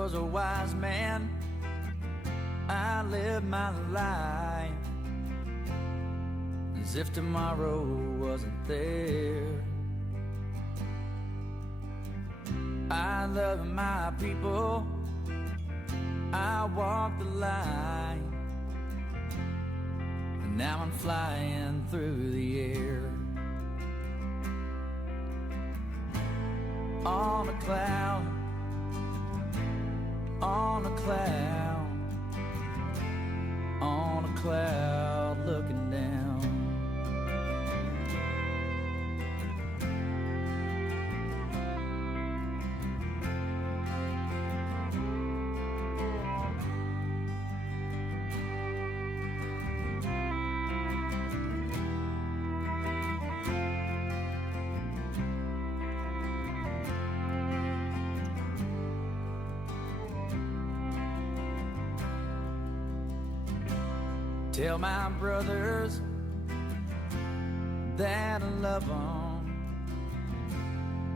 was a wise man, I lived my life as if tomorrow wasn't there. I love my people, I walk the line, and now I'm flying through the air. On a cloud, on a cloud, on a cloud looking down. Tell my brothers that I love them.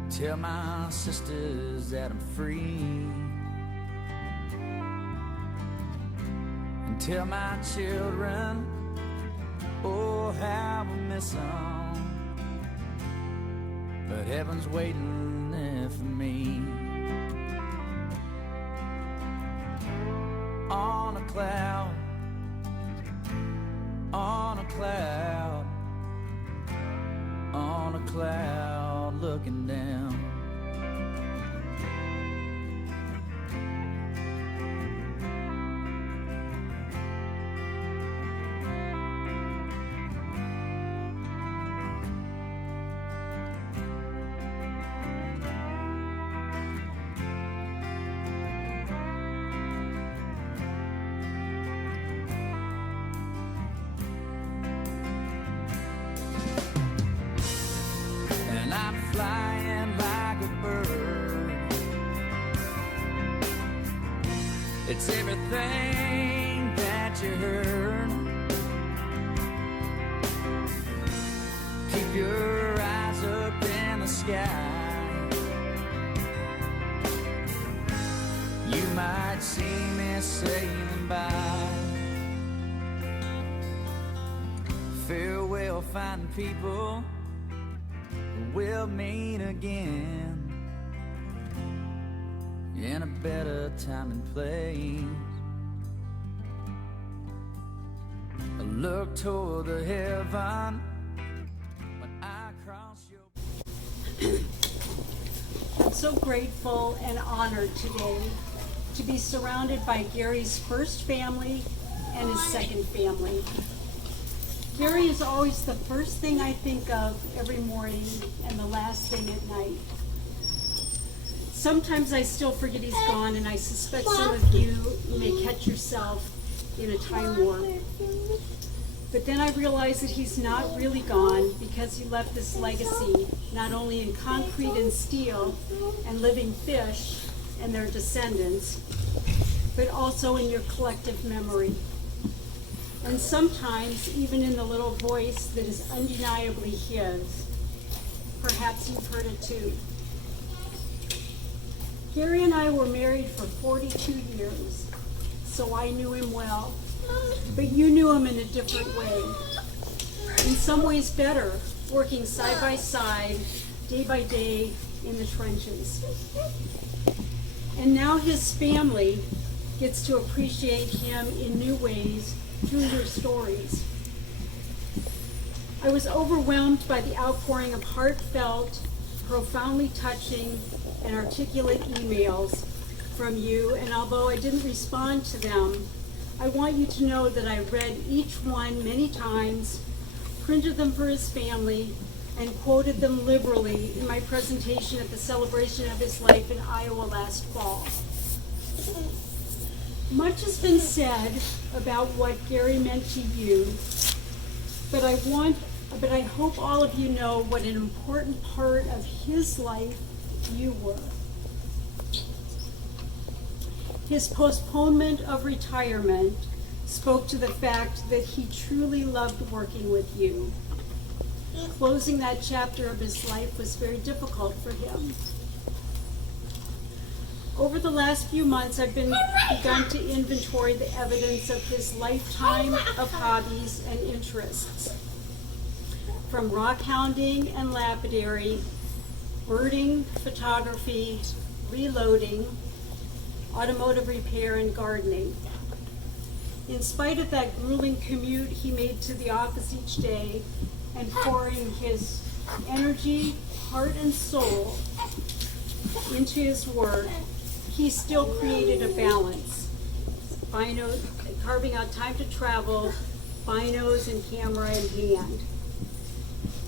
Tell my sisters that I'm free. And tell my children, oh, how I miss them. But heaven's waiting there for me. On a cloud, on a cloud, on a cloud looking down. I'm flying like a bird. It's everything that you heard. Keep your eyes up in the sky. You might see me sailing by. Farewell, fine people, we'll meet again in a better time and place. I look toward the heaven when I cross your... I'm so grateful and honored today to be surrounded by Gary's first family and his second family. Gary is always the first thing I think of every morning and the last thing at night. Sometimes I still forget he's gone, and I suspect some of you may catch yourself in a time warp. But then I realize that he's not really gone, because he left this legacy not only in concrete and steel and living fish and their descendants, but also in your collective memory. And sometimes even in the little voice that is undeniably his. Perhaps you've heard it too. Gary and I were married for 42 years, so I knew him well. But you knew him in a different way. In some ways better, working side by side, day by day in the trenches. And now his family gets to appreciate him in new ways through your stories. I was overwhelmed by the outpouring of heartfelt, profoundly touching, and articulate emails from you, and although I didn't respond to them, I want you to know that I read each one many times, printed them for his family, and quoted them liberally in my presentation at the celebration of his life in Iowa last fall. Much has been said about what Gary meant to you, but I hope all of you know what an important part of his life you were. His postponement of retirement spoke to the fact that he truly loved working with you. Closing that chapter of his life was very difficult for him. Over the last few months, I've begun to inventory the evidence of his lifetime of hobbies and interests. From rock hounding and lapidary, birding, photography, reloading, automotive repair, and gardening. In spite of that grueling commute he made to the office each day and pouring his energy, heart, and soul into his work, he still created a balance. Carving out time to travel, binos and camera in hand.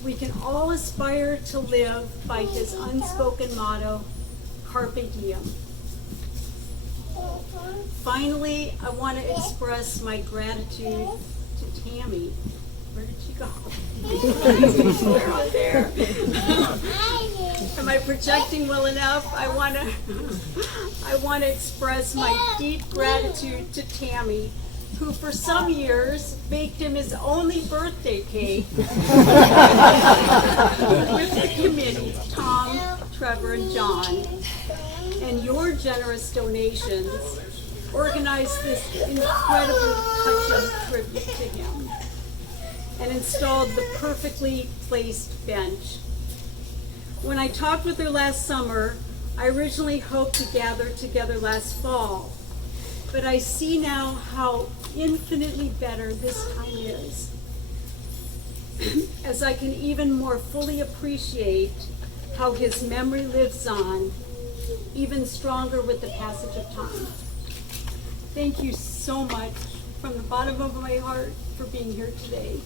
We can all aspire to live by his unspoken motto, Carpe Diem. Finally, I want to express my gratitude to Tammy. Where did she go? They're out there. Am I projecting well enough? I want to express my deep gratitude to Tammy, who for some years baked him his only birthday cake with the committee, Tom, Trevor, and John. And your generous donations organized this incredibly touching tribute to him and installed the perfectly placed bench. When I talked with her last summer, I originally hoped to gather together last fall, but I see now how infinitely better this time is, as I can even more fully appreciate how his memory lives on, even stronger with the passage of time. Thank you so much from the bottom of my heart for being here today.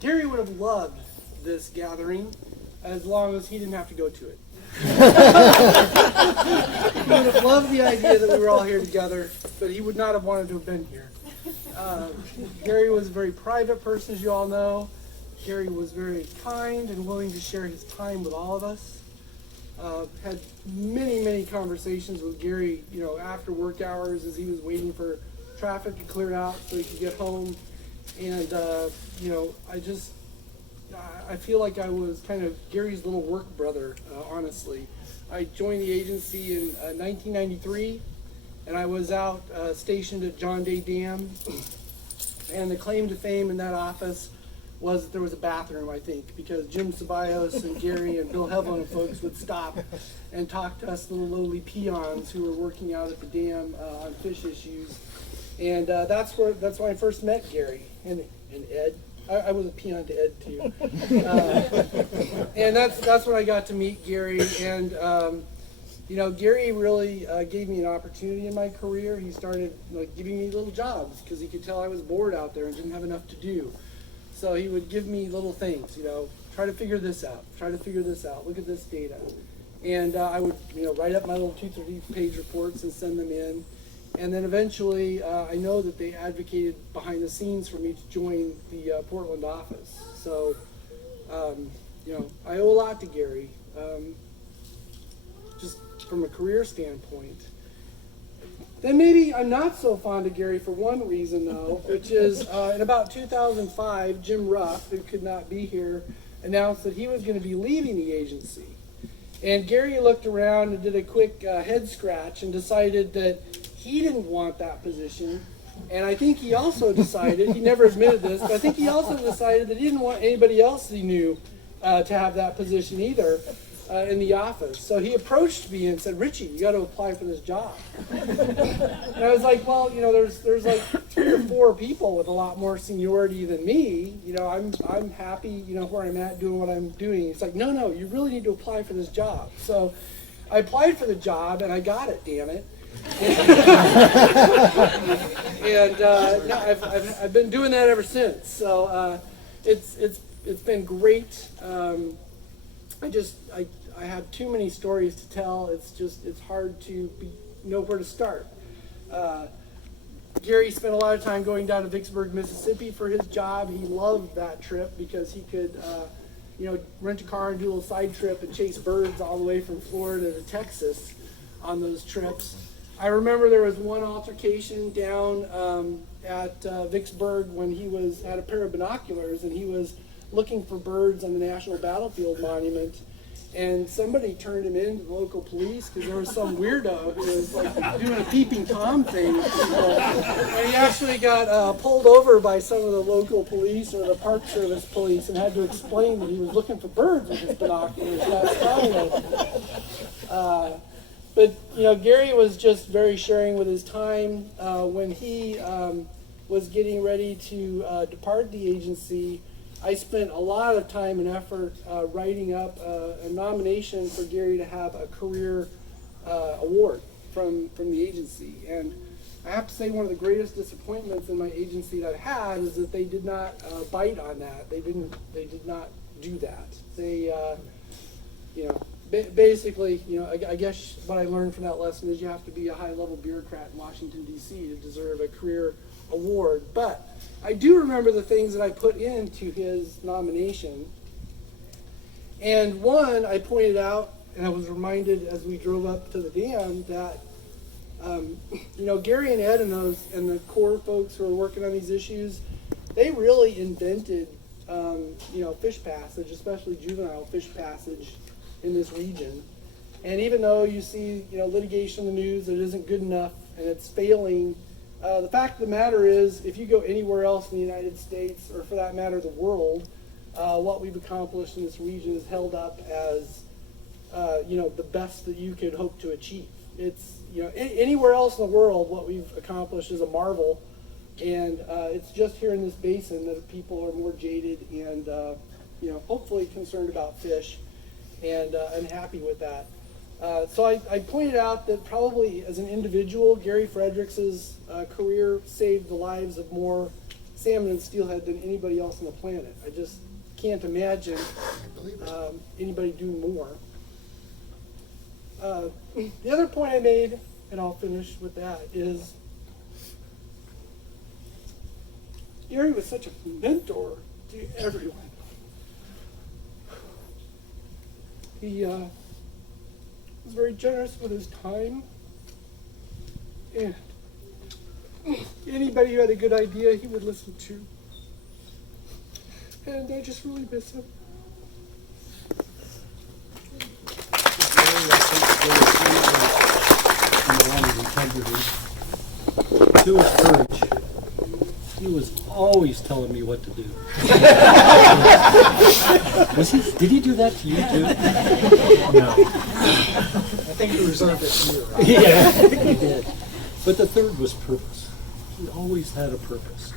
Gary would have loved this gathering as long as he didn't have to go to it. He would have loved the idea that we were all here together, but he would not have wanted to have been here. Gary was a very private person, as you all know. Gary was very kind and willing to share his time with all of us. Had many conversations with Gary, after work hours as he was waiting for traffic to clear out so he could get home. And, I feel like I was kind of Gary's little work brother, honestly. I joined the agency in 1993, and I was out stationed at John Day Dam. And the claim to fame in that office was that there was a bathroom, I think, because Jim Ceballos and Gary and Bill Hevel and folks would stop and talk to us little lowly peons who were working out at the dam on fish issues. And that's when I first met Gary and Ed. I was a peon to Ed too. And that's when I got to meet Gary. And Gary really gave me an opportunity in my career. He started giving me little jobs because he could tell I was bored out there and didn't have enough to do. So he would give me little things, try to figure this out, look at this data. And I would write up my little 230-page reports and send them in. And then eventually, I know that they advocated behind the scenes for me to join the Portland office. So, I owe a lot to Gary, just from a career standpoint. Then maybe I'm not so fond of Gary for one reason, though, which is in about 2005, Jim Ruff, who could not be here, announced that he was going to be leaving the agency. And Gary looked around and did a quick head scratch and decided that he didn't want that position. And I think he also decided, he never admitted this, but I think he also decided that he didn't want anybody else he knew to have that position either in the office. So he approached me and said, "Richie, you got to apply for this job." And I was like, well, there's like 3 or 4 people with a lot more seniority than me. I'm happy, where I'm at, doing what I'm doing. It's like, no, you really need to apply for this job. So I applied for the job and I got it, damn it. And I've been doing that ever since. So it's been great. I have too many stories to tell. It's hard to know where to start. Gary spent a lot of time going down to Vicksburg, Mississippi for his job. He loved that trip because he could rent a car and do a little side trip and chase birds all the way from Florida to Texas on those trips. I remember there was one altercation down at Vicksburg when he had a pair of binoculars and he was looking for birds on the National Battlefield Monument. And somebody turned him in to the local police because there was some weirdo who was like doing a peeping Tom thing with people. And he actually got pulled over by some of the local police or the Park Service police and had to explain that he was looking for birds with his binoculars, not spying on them. But Gary was just very sharing with his time when he was getting ready to depart the agency. I spent a lot of time and effort writing up a nomination for Gary to have a career award from the agency. And I have to say one of the greatest disappointments in my agency that I've had is that they did not bite on that. They did not do that. They, basically, I guess what I learned from that lesson is you have to be a high-level bureaucrat in Washington, D.C. to deserve a career award. But I do remember the things that I put into his nomination. And one, I pointed out, and I was reminded as we drove up to the dam that, Gary and Ed and the Corps folks who are working on these issues, they really invented, fish passage, especially juvenile fish passage in this region. And even though you see, litigation in the news that isn't good enough and it's failing, the fact of the matter is, if you go anywhere else in the United States, or for that matter, the world, what we've accomplished in this region is held up as, the best that you could hope to achieve. It's, anywhere else in the world, what we've accomplished is a marvel, and it's just here in this basin that people are more jaded and, hopefully concerned about fish and unhappy with that. So I pointed out that probably as an individual, Gary Fredericks' career saved the lives of more salmon and steelhead than anybody else on the planet. I just can't imagine anybody doing more. The other point I made, and I'll finish with that, is Gary was such a mentor to everyone. He was very generous with his time, and anybody who had a good idea he would listen to, and I just really miss him. To his courage, he was always telling me what to do. Did he do that to you too? No. I think he reserved it for you, right? Yeah, he did. But the third was purpose. He always had a purpose.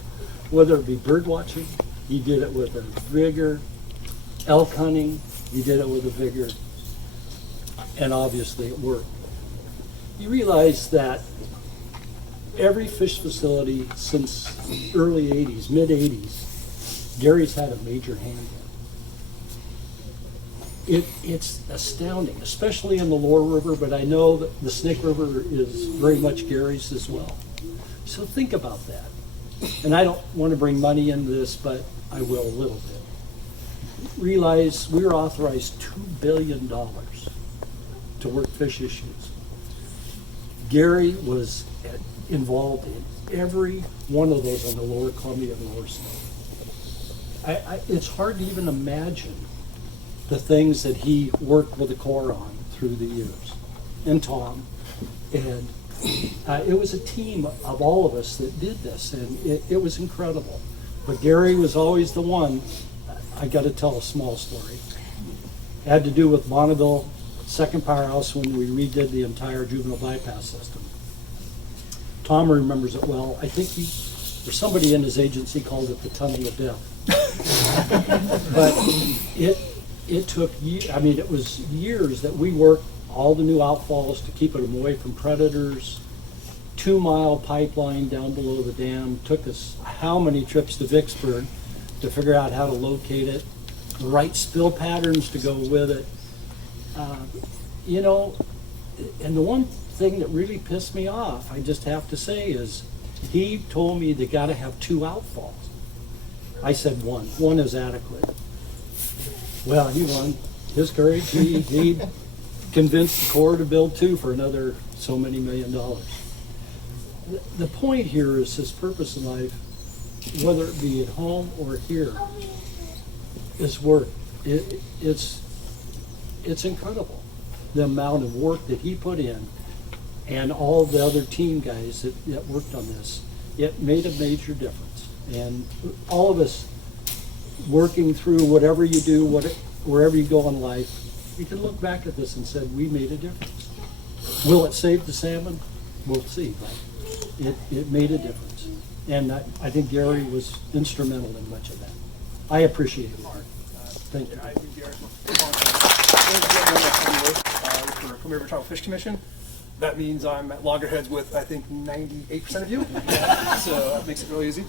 Whether it be bird watching, he did it with a vigor. Elk hunting, he did it with a vigor. And obviously it worked. You realize that every fish facility since early 80s, mid 80s, Gary's had a major hand in. It's astounding, especially in the Lower River, but I know that the Snake River is very much Gary's as well. So think about that. And I don't want to bring money into this, but I will a little bit. Realize we were authorized $2 billion to work fish issues. Gary was involved in every one of those on the Lower Columbia and Lower Snake. It's hard to even imagine the things that he worked with the Corps on through the years, and Tom, and it was a team of all of us that did this, and it was incredible. But Gary was always the one. I got to tell a small story. It had to do with Bonneville Second Powerhouse when we redid the entire juvenile bypass system. Tom remembers it well. I think or somebody in his agency called it the tunnel of death. But it took it was years that we worked all the new outfalls to keep them away from predators. 2-mile pipeline down below the dam. Took us how many trips to Vicksburg to figure out how to locate it, the right spill patterns to go with it. And the one thing that really pissed me off, I just have to say, is he told me they got to have 2 outfalls. I said one. One is adequate. Well, he won. His courage, he convinced the Corps to build 2 for another so many $1 million. the point here is his purpose in life, whether it be at home or here, is work. It's incredible, the amount of work that he put in, and all the other team guys that worked on this. It made a major difference. And all of us working through whatever you do, wherever you go in life, you can look back at this and say, we made a difference. Will it save the salmon? We'll see, but it made a difference. And I think Gary was instrumental in much of that. I appreciate it, Mark. Thank you. I think Gary for Premier River Tribal Fish Commission. That means I'm at loggerheads with, I think, 98% of you. So that makes it really easy.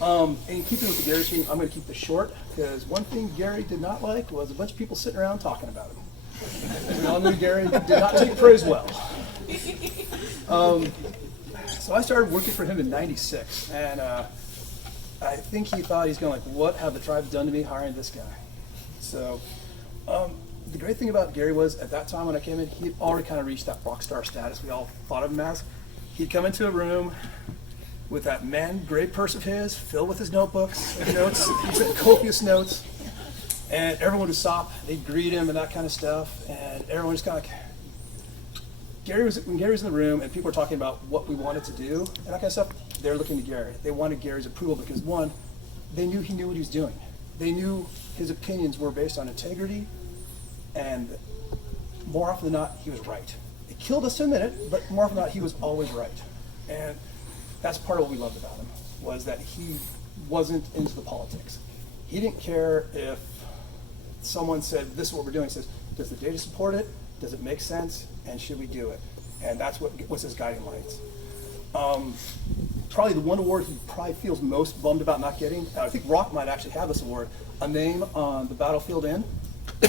And keeping with the Gary thing, I'm going to keep this short, because one thing Gary did not like was a bunch of people sitting around talking about him. We all knew Gary did not take praise well. So I started working for him in '96, and I think he thought he's going like, what have the tribes done to me hiring this guy? So the great thing about Gary was, at that time when I came in, he had already kind of reached that rock star status we all thought of him as. He'd come into a room with that gray purse of his, filled with his notebooks, notes, he's written copious notes, and everyone would stop, they'd greet him and that kind of stuff, and everyone just kind of like, when Gary was in the room and people were talking about what we wanted to do and that kind of stuff, they were looking to Gary. They wanted Gary's approval because, one, they knew he knew what he was doing. They knew his opinions were based on integrity, and more often than not, he was right. It killed us to admit it, but more often than not, he was always right. And that's part of what we loved about him, was that he wasn't into the politics. He didn't care if someone said, this is what we're doing. He says, does the data support it? Does it make sense? And should we do it? And that's what was his guiding lights. Probably the one award he probably feels most bummed about not getting, I think Rock might actually have this award, a name on the Battlefield Inn. For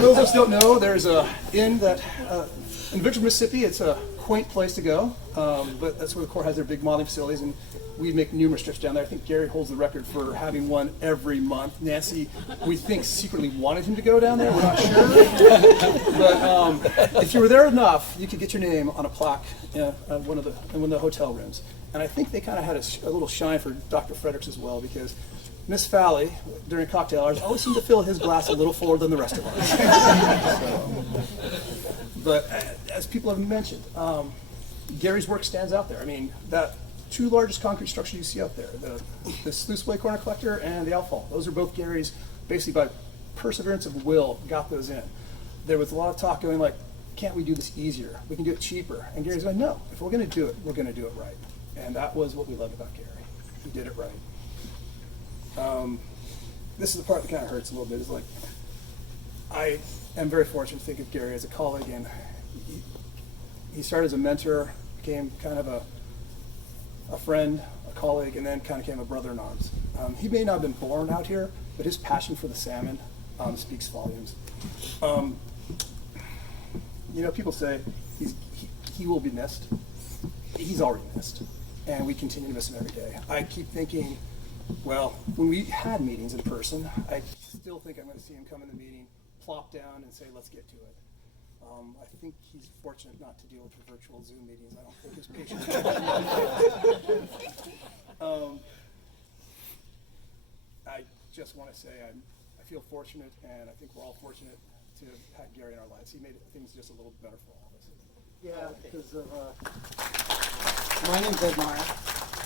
those of us who don't know, there's a inn that in Victor, Mississippi. It's a quaint place to go, but that's where the Corps has their big modeling facilities, and we make numerous trips down there. I think Gary holds the record for having one every month. Nancy, we think, secretly wanted him to go down there. We're not sure, but if you were there enough, you could get your name on a plaque in one of the hotel rooms. And I think they kind of had a little shine for Dr. Fredericks as well, because Miss Fally, during cocktail hours, always seemed to fill his glass a little fuller than the rest of ours. But as people have mentioned, Gary's work stands out there. I mean, that two largest concrete structures you see out there, the Sluiceway Corner Collector and the outfall, those are both Gary's, basically by perseverance of will, got those in. There was a lot of talk going like, can't we do this easier? We can do it cheaper. And Gary's going, no, if we're going to do it, we're going to do it right. And that was what we loved about Gary. He did it right. This is the part that kind of hurts a little bit. Is like, I am very fortunate to think of Gary as a colleague, and he started as a mentor, became kind of a friend, a colleague, and then kind of became a brother in arms. He may not have been born out here, but his passion for the salmon speaks volumes. People say he will be missed. He's already missed, and we continue to miss him every day. I keep thinking, well, when we had meetings in person, I still think I'm going to see him come in the meeting, plop down, and say, let's get to it. I think he's fortunate not to deal with the virtual Zoom meetings. I don't think his patience I just want to say I feel fortunate, and I think we're all fortunate to have had Gary in our lives. He made things just a little better for all of us. Yeah, because of, my name's Ed Meyer.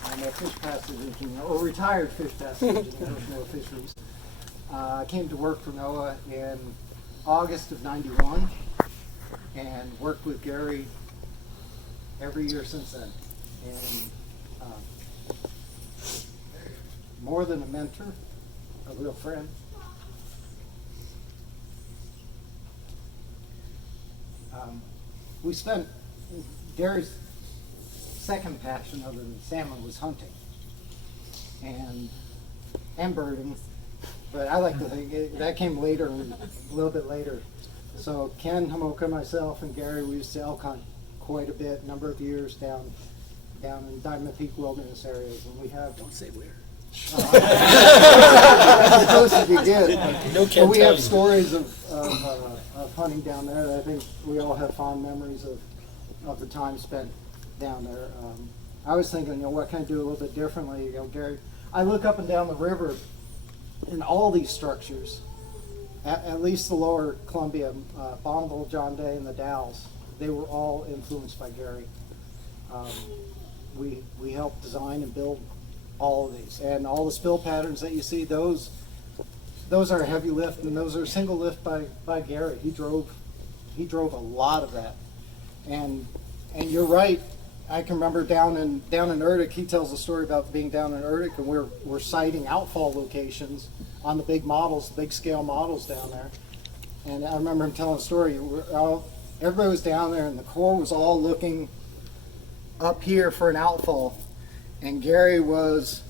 I'm a fish passage engineer, or retired fish passage engineer with NOAA Fisheries. I came to work for NOAA in August of '91 and worked with Gary every year since then. And more than a mentor, a real friend. We spent, Gary's second passion other than salmon was hunting and birding, but I like to think that came later, a little bit later. So Ken Hamoka, myself, and Gary, we used to elk hunt quite a bit, number of years down in Diamond Peak wilderness areas, and we have. Don't say where. Close if you did. No, But we have stories of hunting down there that I think we all have fond memories of the time spent down there. I was thinking, what can I do a little bit differently? Gary, I look up and down the river, and all these structures, at least the lower Columbia, Bonneville, John Day, and the Dalles, they were all influenced by Gary. We helped design and build all of these, and all the spill patterns that you see, those are heavy lift, and those are single lift by Gary. He drove a lot of that, and you're right. I can remember down in Erdek, he tells a story about being down in Erdek, and we're siting outfall locations on the big models, the big scale models down there. And I remember him telling a story. Everybody was down there, and the Corps was all looking up here for an outfall, and Gary was.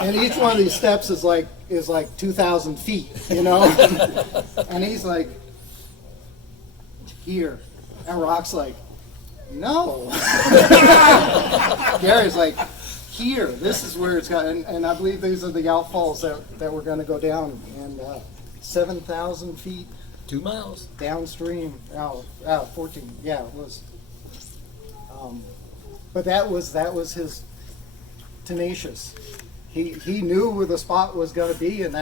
And each one of these steps is like 2,000 feet, and he's like, here, and Rock's like, no. Gary's like, here, this is where it's got, and I believe these are the outfalls that we're going to go down, and 7,000 feet 2 miles. downstream, 14, yeah, it was. But that was his tenacious. He knew where the spot was going to be, and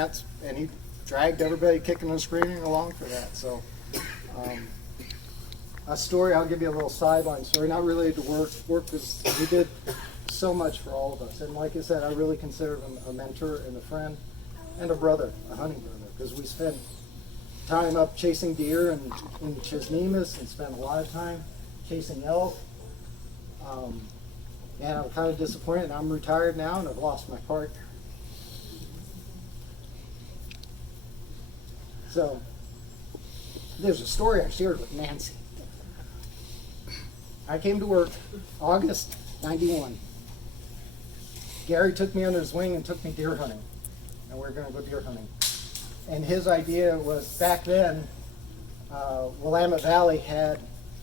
he dragged everybody kicking and screaming along for that. So, a story, I'll give you a little sideline story, not related to work because he did so much for all of us. And like I said, I really consider him a mentor and a friend and a brother, a hunting brother, because we spent time up chasing deer in Chisnemus and spent a lot of time chasing elk. And I'm kind of disappointed. I'm retired now and I've lost my partner. So, there's a story I shared with Nancy. I came to work August 91. Gary took me under his wing and took me deer hunting. And we were going to go deer hunting. And his idea was, back then, Willamette Valley had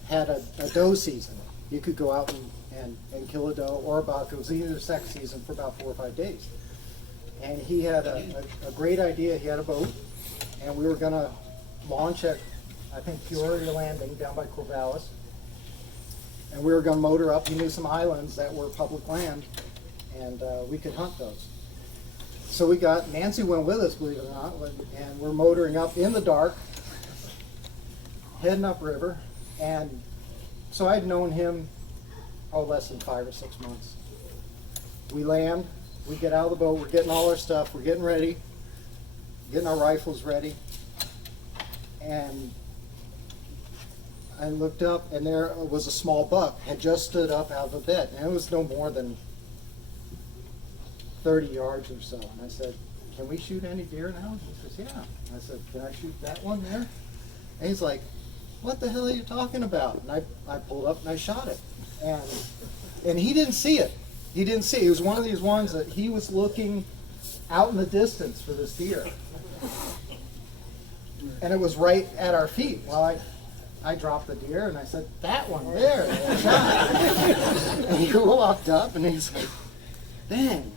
a doe season. You could go out and kill a doe or a buck. It was the intersect season for about 4 or 5 days. And he had a great idea. He had a boat, and we were going to launch at, I think, Peoria Landing down by Corvallis. And we were going to motor up. He knew some islands that were public land, and we could hunt those. So Nancy went with us, believe it or not, and we're motoring up in the dark, heading upriver. And so I'd known him, less than 5 or 6 months. We land, we get out of the boat, we're getting all our stuff, we're getting ready, getting our rifles ready. And I looked up, and there was a small buck, had just stood up out of a bed, and it was no more than 30 yards or so. And I said, "Can we shoot any deer now?" He says, "Yeah." I said, "Can I shoot that one there?" And he's like, "What the hell are you talking about?" And I pulled up and I shot it. And he didn't see it. He didn't see it. It was one of these ones that he was looking out in the distance for this deer. And it was right at our feet. Well, I dropped the deer and I said, "That one there." And I shot it. And he walked up and he's like, "Dang."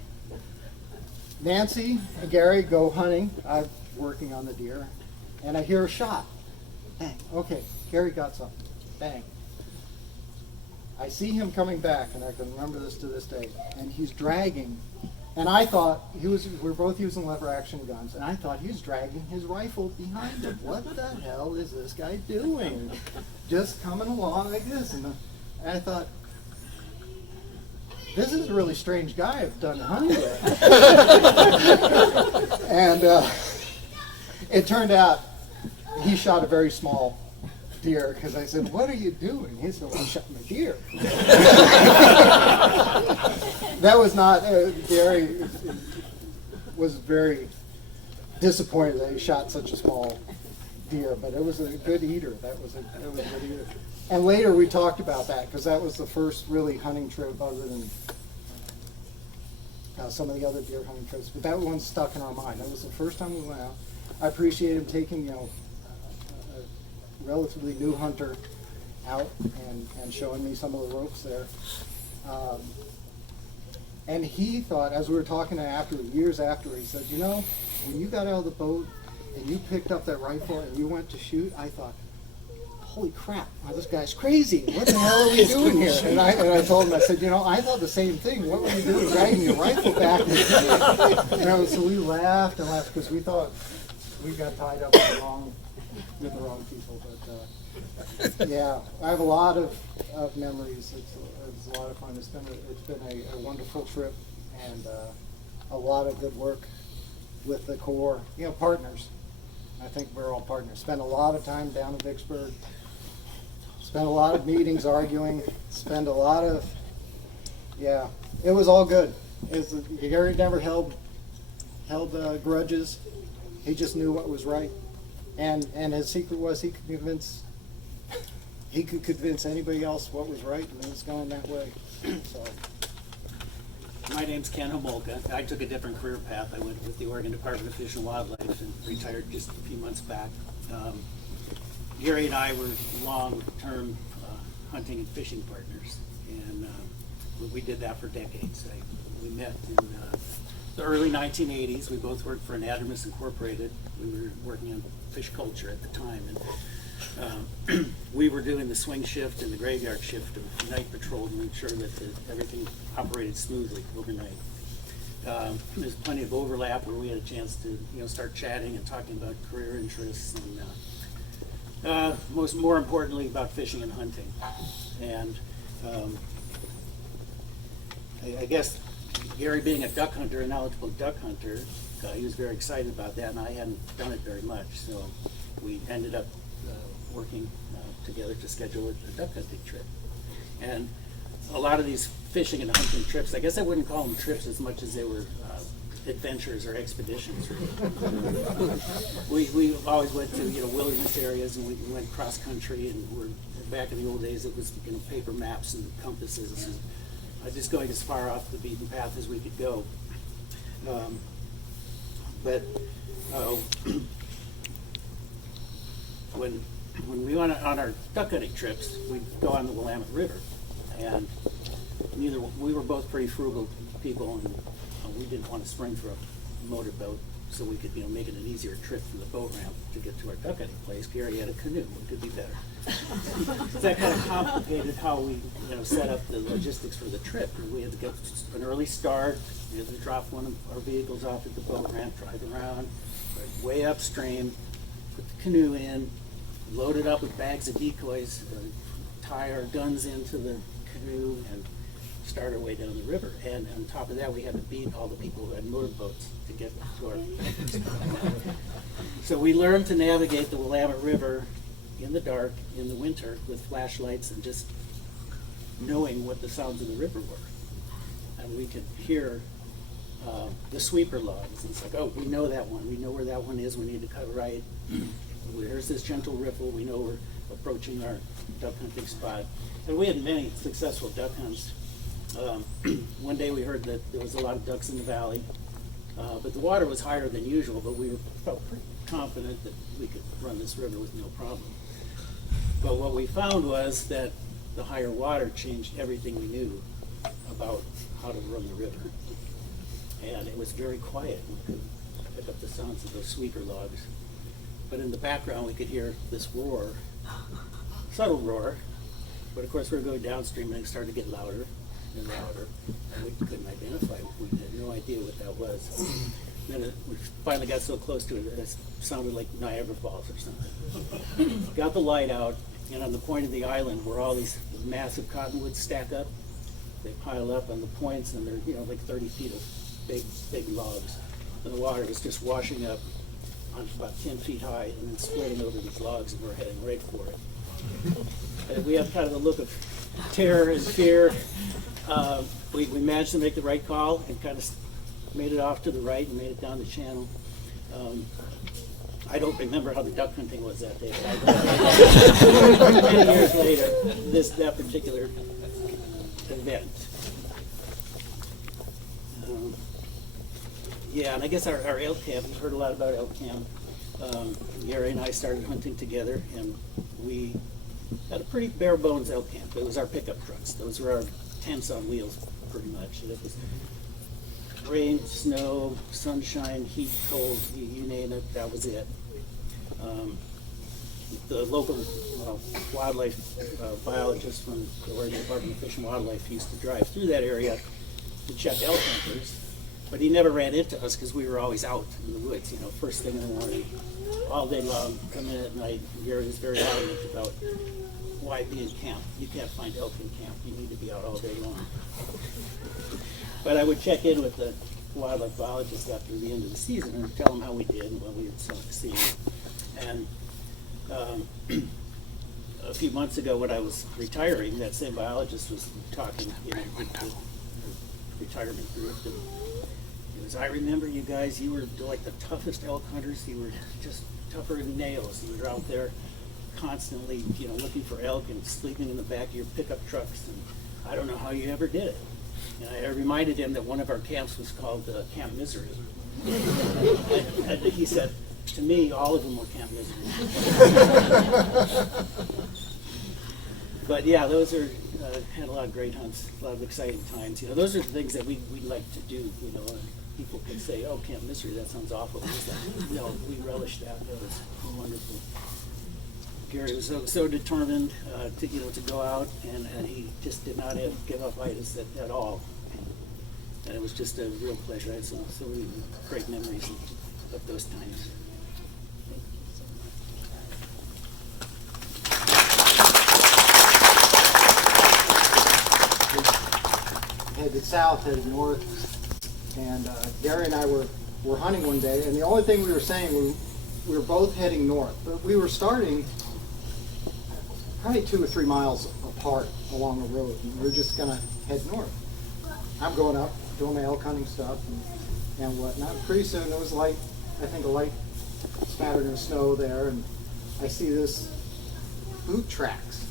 Nancy and Gary go hunting. I'm working on the deer. And I hear a shot. Bang. Okay, Gary got something. Bang. I see him coming back, and I can remember this to this day. And he's dragging. And I thought we were both using lever action guns, and I thought he was dragging his rifle behind him. What the hell is this guy doing? Just coming along like this. And I thought, this is a really strange guy I've done hunting with. And it turned out he shot a very small deer, because I said, "What are you doing?" He said, "Well, I shot my deer." That was not, Gary was very disappointed that he shot such a small deer, but it was a good eater. That was a good eater. And later we talked about that, because that was the first really hunting trip other than some of the other deer hunting trips. But that one stuck in our mind. That was the first time we went out. I appreciate him taking, a relatively new hunter out and showing me some of the ropes there. And he thought, as we were talking years after, he said, "When you got out of the boat and you picked up that rifle and you went to shoot, I thought, holy crap, this guy's crazy. What the hell are we doing here? And I told him, I said, I thought the same thing. What were you doing, dragging your rifle back? So we laughed and laughed because we thought we got tied up with the wrong people. But yeah, I have a lot of memories. It's a lot of fun. It's been a wonderful trip and a lot of good work with the Corps. Partners. I think we're all partners. Spent a lot of time down in Vicksburg. Spent a lot of meetings arguing. Spent a lot of, it was all good. Gary never held grudges. He just knew what was right. And his secret was he could convince anybody else what was right, and it was going that way. So. My name's Ken Homolka. I took a different career path. I went with the Oregon Department of Fish and Wildlife and retired just a few months back. Gary and I were long-term hunting and fishing partners, and we did that for decades. We met in the early 1980s. We both worked for Anadromous Incorporated. We were working on fish culture at the time, and we were doing the swing shift and the graveyard shift of night patrol to make sure that everything operated smoothly overnight. There's plenty of overlap where we had a chance to start chatting and talking about career interests and more importantly about fishing and hunting. And I guess Gary being a duck hunter, a knowledgeable duck hunter, he was very excited about that, and I hadn't done it very much, so we ended up working together to schedule a duck hunting trip. And a lot of these fishing and hunting trips, I guess I wouldn't call them trips as much as they were adventures or expeditions. We always went to wilderness areas, and we went cross country, and back in the old days it was paper maps and compasses, and just going as far off the beaten path as we could go. When we went on our duck hunting trips, we'd go on the Willamette River, and we were both pretty frugal people, and we didn't want to spring for a motorboat, so we could make it an easier trip from the boat ramp to get to our duck hunting place. Gary had a canoe; it could be better. So that kind of complicated how we set up the logistics for the trip. We had to get an early start. We had to drop one of our vehicles off at the boat ramp, drive around, way upstream, put the canoe in, load it up with bags of decoys, tie our guns into the canoe, and start our way down the river. And on top of that, we had to beat all the people who had motorboats to get to our So we learned to navigate the Willamette River in the dark, in the winter, with flashlights and just knowing what the sounds of the river were. And we could hear the sweeper logs. And it's like, oh, we know that one. We know where that one is. We need to cut right. There's this gentle riffle. We know we're approaching our duck hunting spot. And we had many successful duck hunts. One day we heard that there was a lot of ducks in the valley, but the water was higher than usual, but we felt pretty confident that we could run this river with no problem. But what we found was that the higher water changed everything we knew about how to run the river. And it was very quiet. We could pick up the sounds of those sweeper logs. But in the background we could hear this roar, subtle roar, but of course we were going downstream and it started to get louder and louder, and we couldn't identify it. We had no idea what that was. Then we finally got so close to it, it sounded like Niagara Falls or something. Got the light out, and on the point of the island where all these massive cottonwoods stack up, they pile up on the points, and they're like 30 feet of big logs. And the water was just washing up on about 10 feet high and then splitting over these logs, and we're heading right for it. And we had kind of a look of terror and fear. We managed to make the right call and kind of made it off to the right and made it down the channel. I don't remember how the duck hunting was that day. Many years later, that particular event. Yeah, and I guess our elk camp, you've heard a lot about elk camp. Gary and I started hunting together, and we had a pretty bare bones elk camp. It was our pickup trucks. Those were our tents on wheels, pretty much. And it was rain, snow, sunshine, heat, cold, you name it, that was it. the local wildlife biologist from the Oregon Department of Fish and Wildlife used to drive through that area to check elk hunters, but he never ran into us because we were always out in the woods, you know, first thing in the morning, all day long, come in at night. Gary was very adamant about why be in camp. You can't find elk in camp. You need to be out all day long. But I would check in with the wildlife biologist after the end of the season and tell him how we did and what we had seen. And a few months ago when I was retiring, that same biologist was talking, you know, with the retirement group. And he was, I remember you guys, you were like the toughest elk hunters. You were just tougher than nails. You were out there constantly, you know, looking for elk and sleeping in the back of your pickup trucks. And I don't know how you ever did it. And I reminded him that one of our camps was called Camp Misery. And he said, to me, all of them were Camp Misery. But yeah, those are, had a lot of great hunts, a lot of exciting times. You know, those are the things that we like to do, you know. And people can say, oh, Camp Misery, that sounds awful. No, we relished that. That was wonderful. Gary was so determined to, you know, to go out, and he just did not give up itis at all. And it was just a real pleasure. I had so many great memories of those times. Headed south, headed north, and Gary and I were hunting one day, and the only thing we were saying, we were both heading north, but we were starting probably 2 or 3 miles apart along the road, and we were just gonna head north. I'm going up, doing my elk hunting stuff and whatnot. Pretty soon it was light, I think a light smattering of snow there, and I see this boot tracks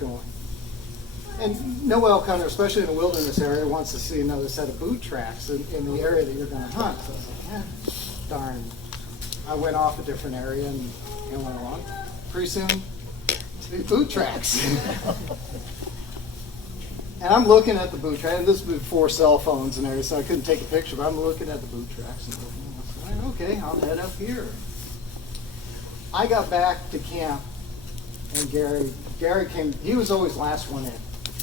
going. And no elk hunter, especially in a wilderness area, wants to see another set of boot tracks in the area that you're going to hunt. So I was like, darn. I went off a different area and went along. Pretty soon, these boot tracks. And I'm looking at the boot track, and this was before cell phones and everything, so I couldn't take a picture, but I'm looking at the boot tracks and looking, okay, I'll head up here. I got back to camp, and Gary came, he was always last one in.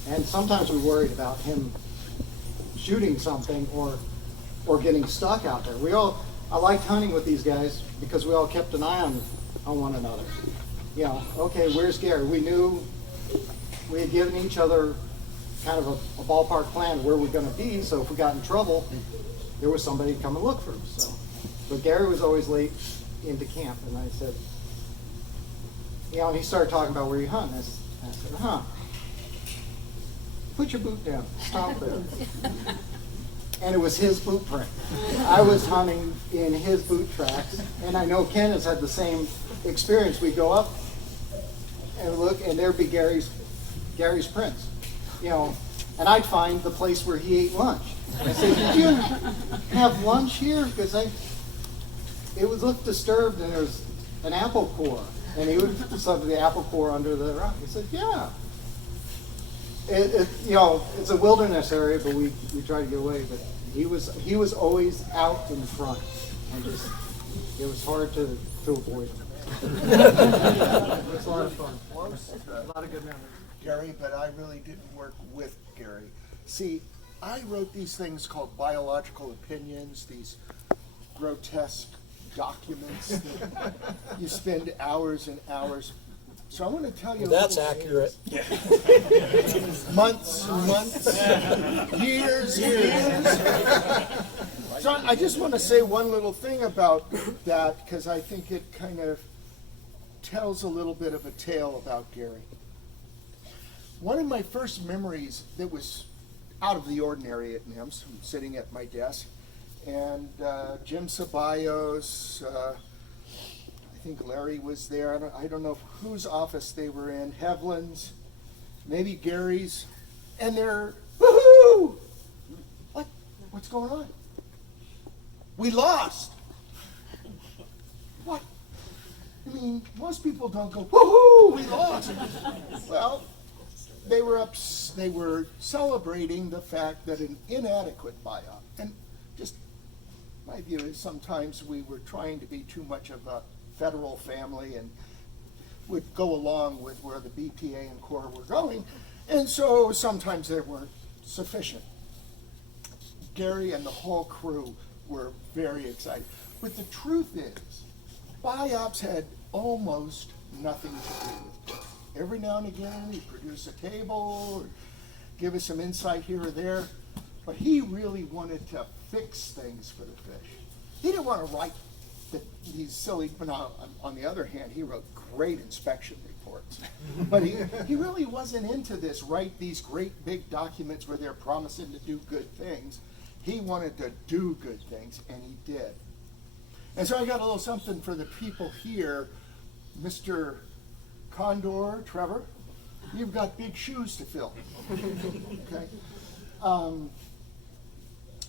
And sometimes we worried about him shooting something or getting stuck out there. I liked hunting with these guys because we all kept an eye on one another. You know, okay, where's Gary? We knew we had given each other kind of a ballpark plan where we're going to be, so if we got in trouble, there was somebody to come and look for us. So, but Gary was always late into camp, and I said, you know, and he started talking about where you hunt. And I said, put your boot down, stop there. And it was his boot print. I was hunting in his boot tracks, and I know Ken has had the same experience. We go up and look, and there'd be Gary's prints, you know. And I'd find the place where he ate lunch. I said, did you have lunch here? Because it would look disturbed, and there was an apple core, and he would shove the apple core under the rock. He said, yeah. You know, it's a wilderness area, but we try to get away. But he was always out in front, and just it was hard to avoid him. It was a lot of fun. A lot of good memories. Gary, but I really didn't work with Gary. See, I wrote these things called biological opinions, these grotesque documents that you spend hours and hours. So I want to tell you. That's accurate. Months, years. So I just want to say one little thing about that, because I think it kind of tells a little bit of a tale about Gary. One of my first memories that was out of the ordinary at NIMS, I'm sitting at my desk, and Jim Ceballos, I think Larry was there. I don't know whose office they were in. Hevlin's, maybe Gary's, and they're woohoo! What's going on? We lost. What? I mean, most people don't go woohoo! We lost. Well, they were celebrating the fact that an inadequate biop, and just my view is sometimes we were trying to be too much of a federal family and would go along with where the BPA and Corps were going, and so sometimes they weren't sufficient. Gary and the whole crew were very excited. But the truth is, BIOPS had almost nothing to do with it. Every now and again, he'd produce a table, or give us some insight here or there, but he really wanted to fix things for the fish. He didn't want to write these silly, but on the other hand, he wrote great inspection reports. But he really wasn't into this, write these great big documents where they're promising to do good things. He wanted to do good things, and he did. And so I got a little something for the people here. Mr. Condor, Trevor, you've got big shoes to fill. Okay?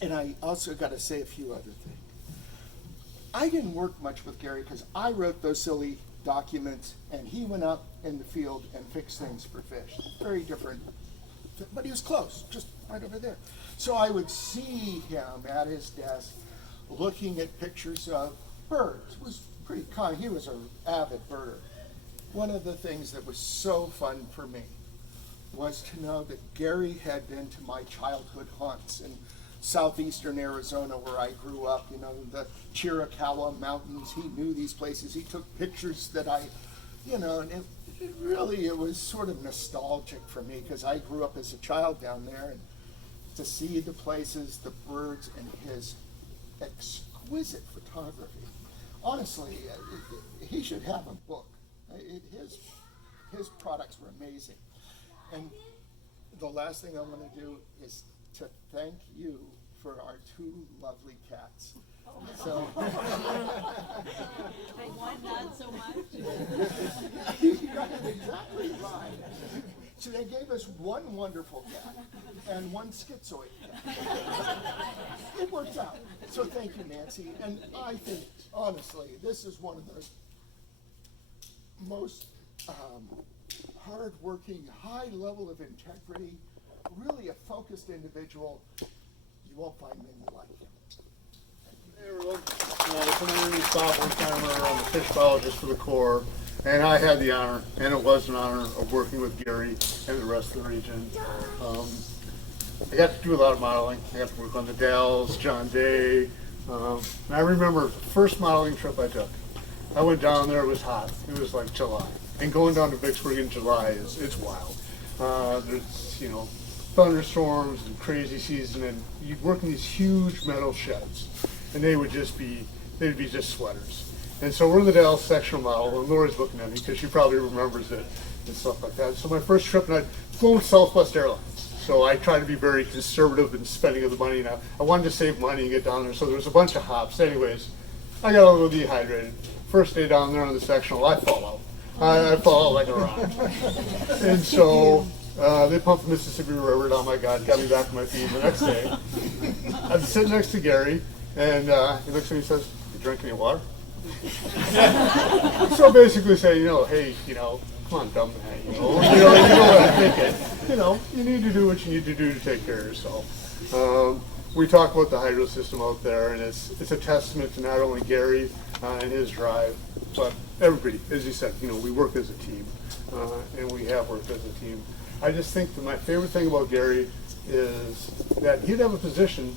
And I also got to say a few other things. I didn't work much with Gary because I wrote those silly documents, and he went out in the field and fixed things for fish. Very different, but he was close, just right over there. So I would see him at his desk looking at pictures of birds. It was pretty kind. He was an avid birder. One of the things that was so fun for me was to know that Gary had been to my childhood haunts in southeastern Arizona where I grew up, you know, the Chiricahua Mountains. He knew these places. He took pictures that I, you know, and it was sort of nostalgic for me because I grew up as a child down there, and to see the places, the birds, and his exquisite photography. Honestly, he should have a book. His products were amazing. And the last thing I want to do is to thank you for our two lovely cats. So One not so much. you got it exactly right. So they gave us one wonderful cat and one schizoid cat. It worked out. So thank you, Nancy. And I think, honestly, this is one of the most hard-working, high level of integrity, really a focused individual. You won't find many like him. Hey everyone, my name is Bob Wertheimer. I'm a fish biologist for the Corps, and I had the honor, and it was an honor, of working with Gary and the rest of the region. I got to do a lot of modeling. I got to work on the Dells, John Day, and I remember the first modeling trip I took. I went down there, it was hot. It was like July. And going down to Vicksburg in July it's wild. There's, you know, thunderstorms and crazy season, and you'd work in these huge metal sheds, and they'd be just sweaters. And so we're in the Dallas sectional model, and Lori's looking at me because she probably remembers it and stuff like that. So my first trip, and I'd flown Southwest Airlines. So I tried to be very conservative in spending of the money. Now I wanted to save money and get down there, so there was a bunch of hops. Anyways, I got a little dehydrated. First day down there on the sectional, I fall out. I fall out like a rock. And so they pumped the Mississippi River down my gut, got me back on my feet. The next day, I'm sitting next to Gary, and he looks at me and says, "You drink any water?" So basically saying, hey, come on, dumb man, you know what I'm thinking. You need to do what you need to do to take care of yourself. We talk about the hydro system out there, and it's a testament to not only Gary and his drive, but everybody. As you said, we work as a team, and we have worked as a team. I just think that my favorite thing about Gary is that he'd have a position,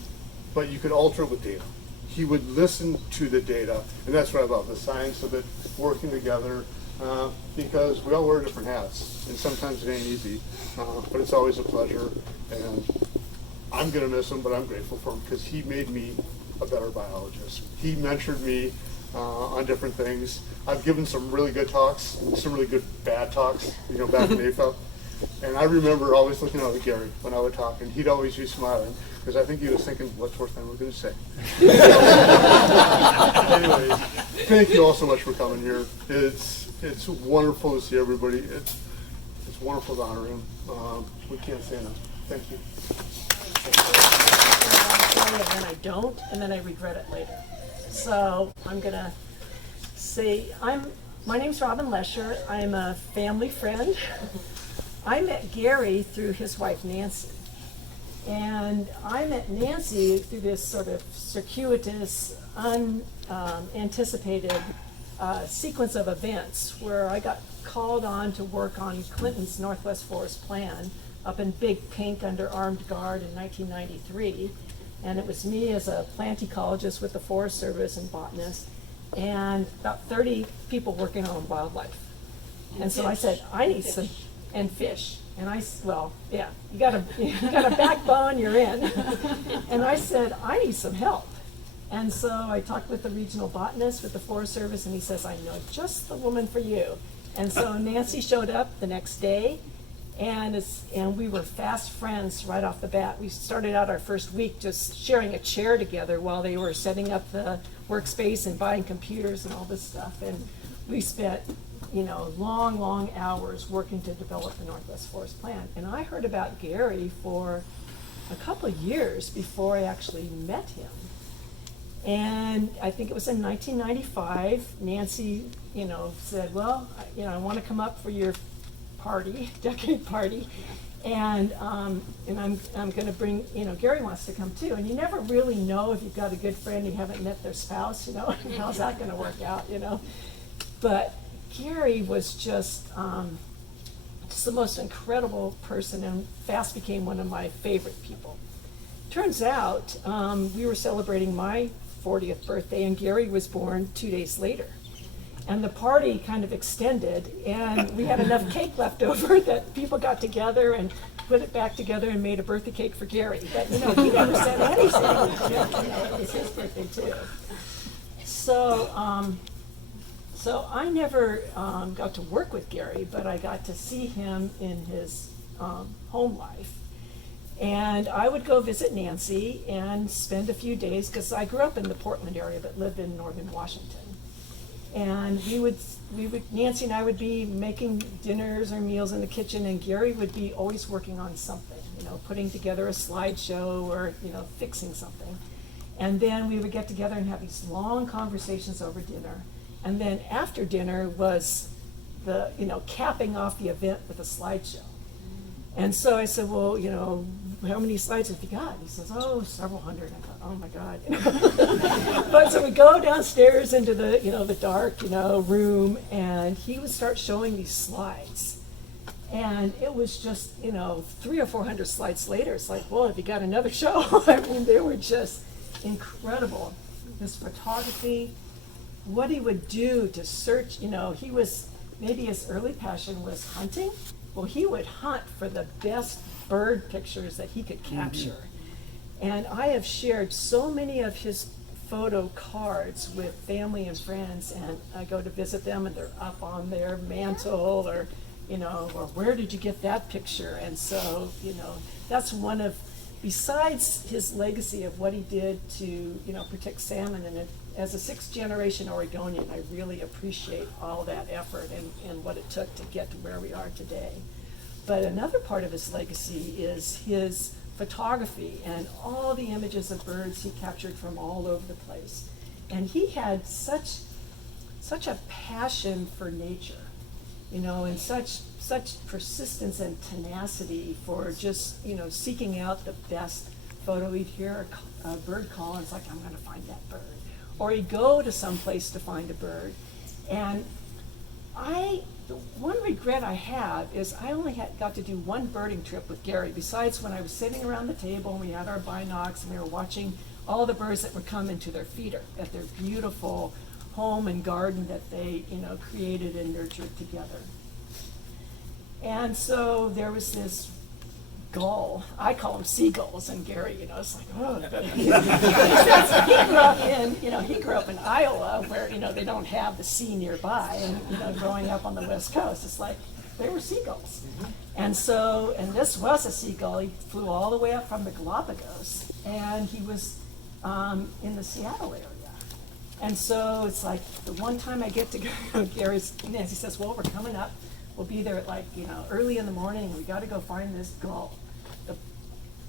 but you could alter it with data. He would listen to the data, and that's what I love, the science of it, working together, because we all wear different hats, and sometimes it ain't easy, but it's always a pleasure, and I'm going to miss him, but I'm grateful for him because he made me a better biologist. He mentored me on different things. I've given some really good talks, some really good bad talks, back in AFA. And I remember always looking out at Gary when I would talk, and he'd always be smiling because I think he was thinking, what's worth time we're going to say? Anyways, thank you all so much for coming here. It's wonderful to see everybody. It's wonderful to honor him. We can't say enough. Thank you. And then I don't, and then I regret it later. So I'm gonna say, my name's Robin Lesher. I'm a family friend. I met Gary through his wife Nancy. And I met Nancy through this sort of circuitous, unanticipated sequence of events where I got called on to work on Clinton's Northwest Forest Plan up in Big Pink under armed guard in 1993. And it was me as a plant ecologist with the Forest Service and botanist, and about 30 people working on wildlife. And so I said, I need some, and fish. And well, yeah, you got a backbone, you're in. And I said, I need some help. And so I talked with the regional botanist with the Forest Service, and he says, I know just the woman for you. And so Nancy showed up the next day, and we were fast friends right off the bat. We started out our first week just sharing a chair together while they were setting up the workspace and buying computers and all this stuff. And we spent, long hours working to develop the Northwest Forest Plan. And I heard about Gary for a couple of years before I actually met him. And I think it was in 1995, Nancy, said, well, I want to come up for your party, decade party, and I'm going to bring, Gary wants to come too. And you never really know if you've got a good friend, you haven't met their spouse, how's that going to work out, But Gary was just the most incredible person, and fast became one of my favorite people. Turns out we were celebrating my 40th birthday, and Gary was born 2 days later. And the party kind of extended, and we had enough cake left over that people got together and put it back together and made a birthday cake for Gary. But he never said anything. It was his birthday too. So I never got to work with Gary, but I got to see him in his home life. And I would go visit Nancy and spend a few days, because I grew up in the Portland area but lived in northern Washington. And Nancy and I would be making dinners or meals in the kitchen, and Gary would be always working on something, putting together a slideshow or, fixing something. And then we would get together and have these long conversations over dinner. And then after dinner was the, capping off the event with a slideshow. And so I said, well, how many slides have you got? He says, oh, several hundred. I thought, oh my God. But so we go downstairs into the, the dark, room, and he would start showing these slides. And it was just, 300 or 400 slides later, it's like, well, have you got another show? I mean, they were just incredible. His photography, what he would do to search, maybe his early passion was hunting. Well, he would hunt for the best bird pictures that he could capture. And I have shared so many of his photo cards with family and friends, and I go to visit them and they're up on their mantle, or or where did you get that picture? And so, that's one of, besides his legacy of what he did to, protect salmon, and as a sixth generation Oregonian, I really appreciate all that effort and what it took to get to where we are today. But another part of his legacy is his photography and all the images of birds he captured from all over the place. And he had such a passion for nature, and such persistence and tenacity for just, seeking out the best photo. He'd hear a bird call, and it's like, I'm going to find that bird. Or he'd go to some place to find a bird. And the one regret I have is I only got to do one birding trip with Gary, besides when I was sitting around the table and we had our binocs and we were watching all the birds that were coming to their feeder at their beautiful home and garden that they, created and nurtured together. And so there was this gull. I call them seagulls, and Gary, it's like, oh. He grew up in Iowa, where they don't have the sea nearby, and growing up on the West Coast, it's like they were seagulls. And so, and this was a seagull. He flew all the way up from the Galapagos, and he was in the Seattle area. And so it's like the one time I get to go, Nancy says, well, we're coming up. We'll be there at early in the morning, and we got to go find this gull,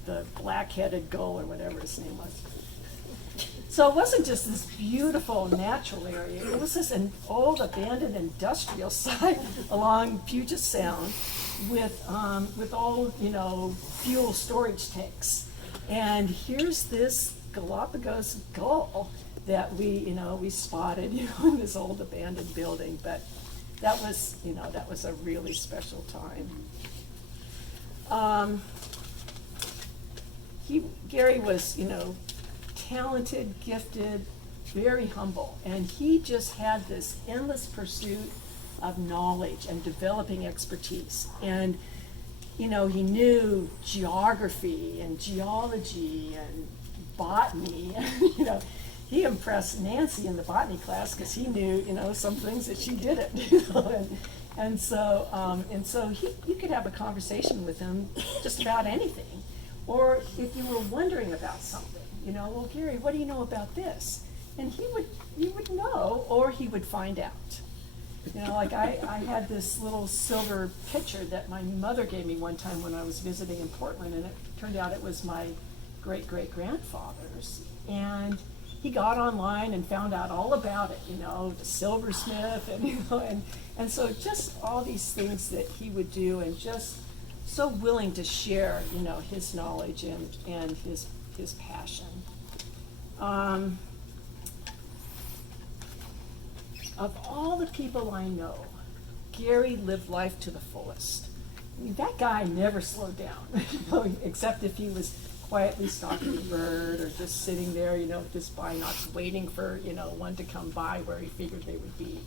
the black-headed gull or whatever his name was. So it wasn't just this beautiful natural area. It was this old abandoned industrial site along Puget Sound with old fuel storage tanks. And here's this Galapagos gull that we spotted, in this old abandoned building. But that was a really special time. Gary was, talented, gifted, very humble, and he just had this endless pursuit of knowledge and developing expertise. And he knew geography and geology and botany. He impressed Nancy in the botany class because he knew, some things that she didn't. And so you could have a conversation with him just about anything. Or if you were wondering about something, well, Gary, what do you know about this? And he would know, or he would find out. Like I had this little silver pitcher that my mother gave me one time when I was visiting in Portland, and it turned out it was my great-great-grandfather's. And he got online and found out all about it, the silversmith, and so just all these things that he would do, and just so willing to share, his knowledge and his passion. Of all the people I know, Gary lived life to the fullest. I mean, that guy never slowed down, except if he was quietly stalking a bird or just sitting there, with his binocs waiting for, one to come by where he figured they would be.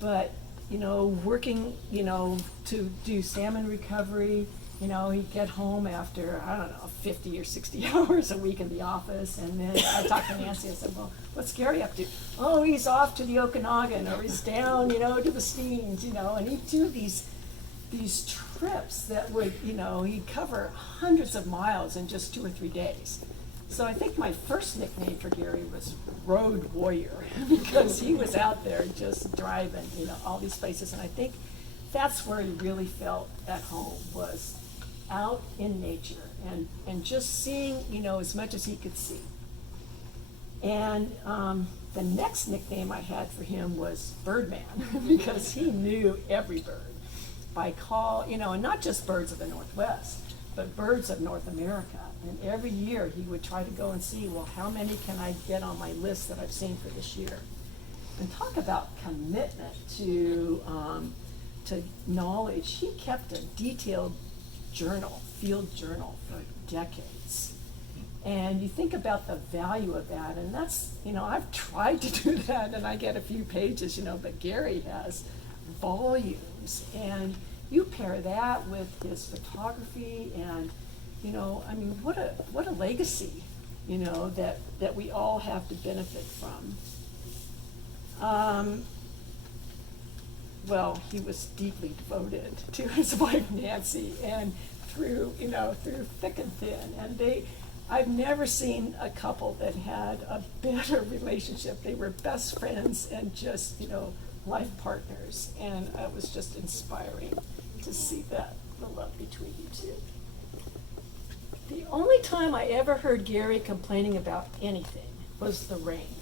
But, working, to do salmon recovery, he'd get home after, 50 or 60 hours a week in the office, and then I talked to Nancy, I said, well, what's Gary up to? Oh, he's off to the Okanagan, or he's down, to the Steens, and he'd do these trips that would, he'd cover hundreds of miles in just 2 or 3 days. So I think my first nickname for Gary was Road Warrior, because he was out there just driving, all these places, and I think that's where he really felt at home, was out in nature and just seeing, as much as he could see. And the next nickname I had for him was Birdman, because he knew every bird by call, and not just birds of the Northwest, but birds of North America. And every year he would try to go and see, well, how many can I get on my list that I've seen for this year? And talk about commitment to knowledge. He kept a detailed field journal for decades. And you think about the value of that, and that's, I've tried to do that, and I get a few pages, but Gary has volumes. And you pair that with his photography, and, what a legacy, that we all have to benefit from. Well, he was deeply devoted to his wife Nancy, and through thick and thin. And I've never seen a couple that had a better relationship. They were best friends and just, life partners. And it was just inspiring to see the love between you two. The only time I ever heard Gary complaining about anything was the rain.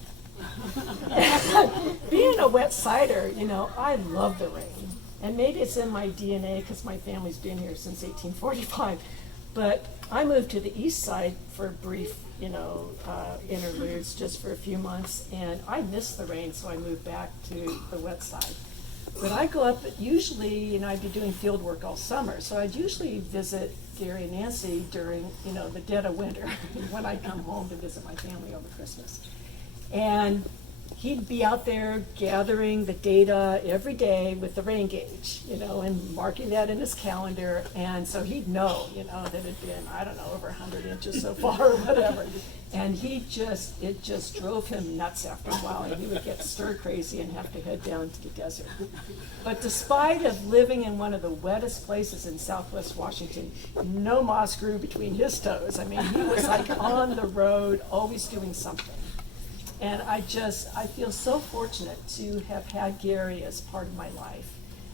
Being a wet sider, I love the rain. And maybe it's in my DNA because my family's been here since 1845. But I moved to the east side for brief, interludes, just for a few months. And I missed the rain, so I moved back to the wet side. But I go up, usually, I'd be doing field work all summer. So I'd usually visit Gary and Nancy during, the dead of winter, when I'd come home to visit my family over Christmas. And he'd be out there gathering the data every day with the rain gauge, and marking that in his calendar. And so he'd know, that it had been, over 100 inches so far or whatever. And it just drove him nuts after a while, and he would get stir crazy and have to head down to the desert. But despite of living in one of the wettest places in Southwest Washington, no moss grew between his toes. I mean, he was like on the road, always doing something. And I feel so fortunate to have had Gary as part of my life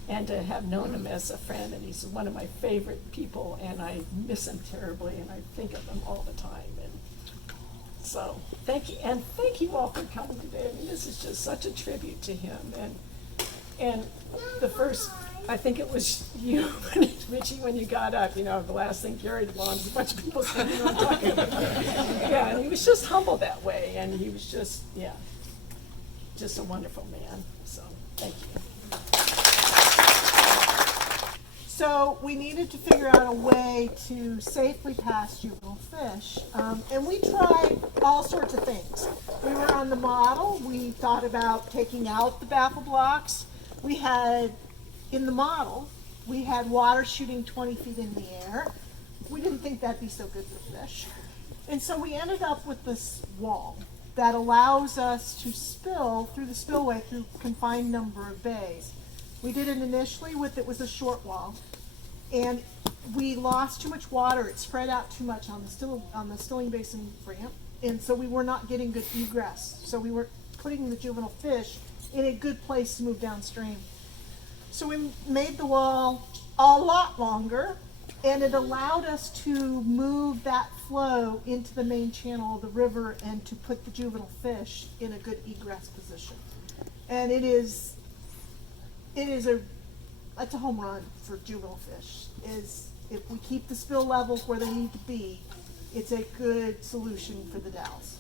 and to have known him as a friend. And he's one of my favorite people, and I miss him terribly, and I think of him all the time. And so thank you. And thank you all for coming today. I mean, this is just such a tribute to him. And the first I think it was you, Richie, when you got up, you know, the last thing Gary wants is a bunch of people standing around talking. Yeah, and he was just humble that way, and he was just, yeah, just a wonderful man. So, thank you. So we needed to figure out a way to safely pass juvenile fish. And we tried all sorts of things. We were on the model. We thought about taking out the baffle blocks. We had, in the model, we had water shooting 20 feet in the air. We didn't think that'd be so good for fish. And so we ended up with this wall that allows us to spill through the spillway through a confined number of bays. We did it initially with, it was a short wall, and we lost too much water. It spread out too much on the Stilling Basin ramp, and so we were not getting good egress. So we were putting the juvenile fish in a good place to move downstream. So we made the wall a lot longer, and it allowed us to move that flow into the main channel of the river and to put the juvenile fish in a good egress position. And it's a home run for juvenile fish. If we keep the spill levels where they need to be, it's a good solution for the Dalles.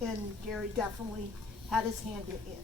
And Gary definitely had his hand in it.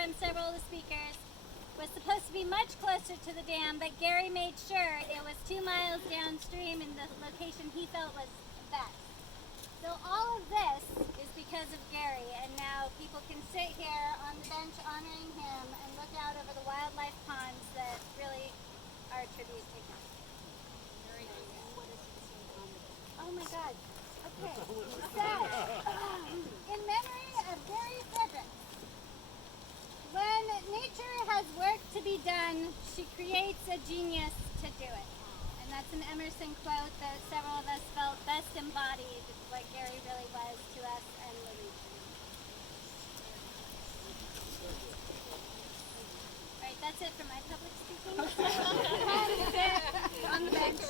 from several of the speakers, was supposed to be much closer to the dam, but Gary made sure it was 2 miles downstream in the location he felt was best. So all of this is because of Gary, and now people can sit here on the bench honoring him and look out over the wildlife ponds that really are a tribute to him. Oh my God. Okay. It says, in memory of Gary Fredericks, when nature has work to be done, she creates a genius to do it. And that's an Emerson quote that several of us felt best embodied what Gary really was to us and the region. All right, that's it for my public speaking. On the bench.